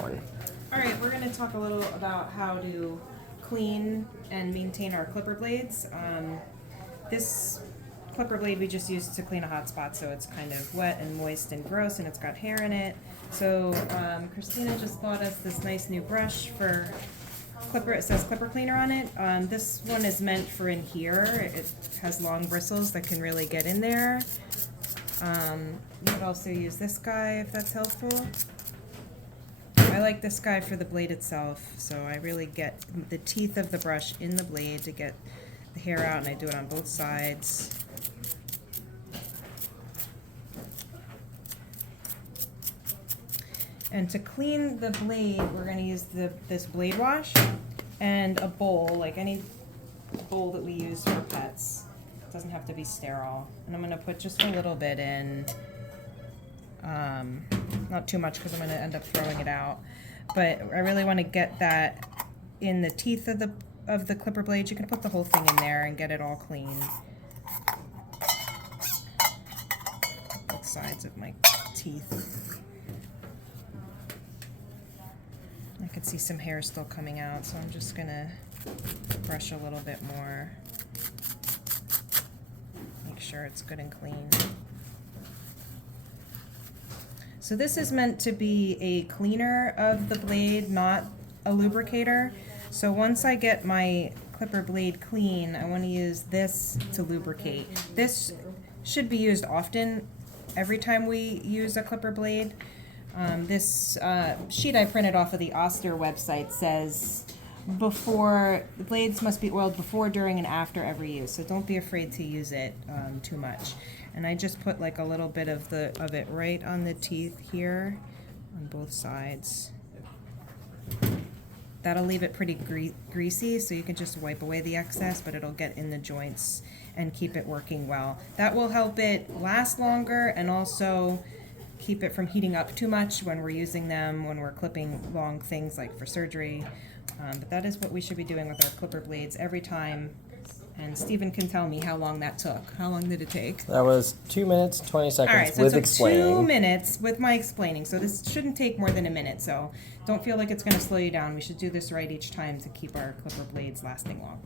going. All right, we're going to talk a little about how to clean and maintain our clipper blades. This clipper blade we just used to clean a hot spot, so it's kind of wet and moist and gross, and it's got hair in it. So Christina just bought us this nice new brush for clipper. It says clipper cleaner on it. This one is meant for in here. It has long bristles that can really get in there. You could also use this guy if that's helpful. I like this guy for the blade itself, so I really get the teeth of the brush in the blade to get the hair out, and I do it on both sides. And to clean the blade, we're going to use this blade wash and a bowl, like any bowl that we use for pets. It doesn't have to be sterile. And I'm going to put just a little bit in. Not too much because I'm going to end up throwing it out, but I really want to get that in the teeth of the clipper blade. You can put the whole thing in there and get it all clean. Both sides of my teeth. I can see some hair still coming out, so I'm just going to brush a little bit more. Make sure it's good and clean. So this is meant to be a cleaner of the blade, not a lubricator. So once I get my clipper blade clean, I want to use this to lubricate. This should be used often, every time we use a clipper blade. This sheet I printed off of the Oster website says the blades must be oiled before, during, and after every use. So don't be afraid to use it too much. And I just put like a little bit of it right on the teeth here, on both sides. That'll leave it pretty greasy, so you can just wipe away the excess, but it'll get in the joints and keep it working well. That will help it last longer and also keep it from heating up too much when we're using them, when we're clipping long things like for surgery. But that is what we should be doing with our clipper blades every time. And Stephen can tell me how long that took. How long did it take? That was 2 minutes, 20 seconds All right, so with it took explaining. 2 minutes with my explaining. So this shouldn't take more than a minute. So don't feel like it's going to slow you down. We should do this right each time to keep our clipper blades lasting long.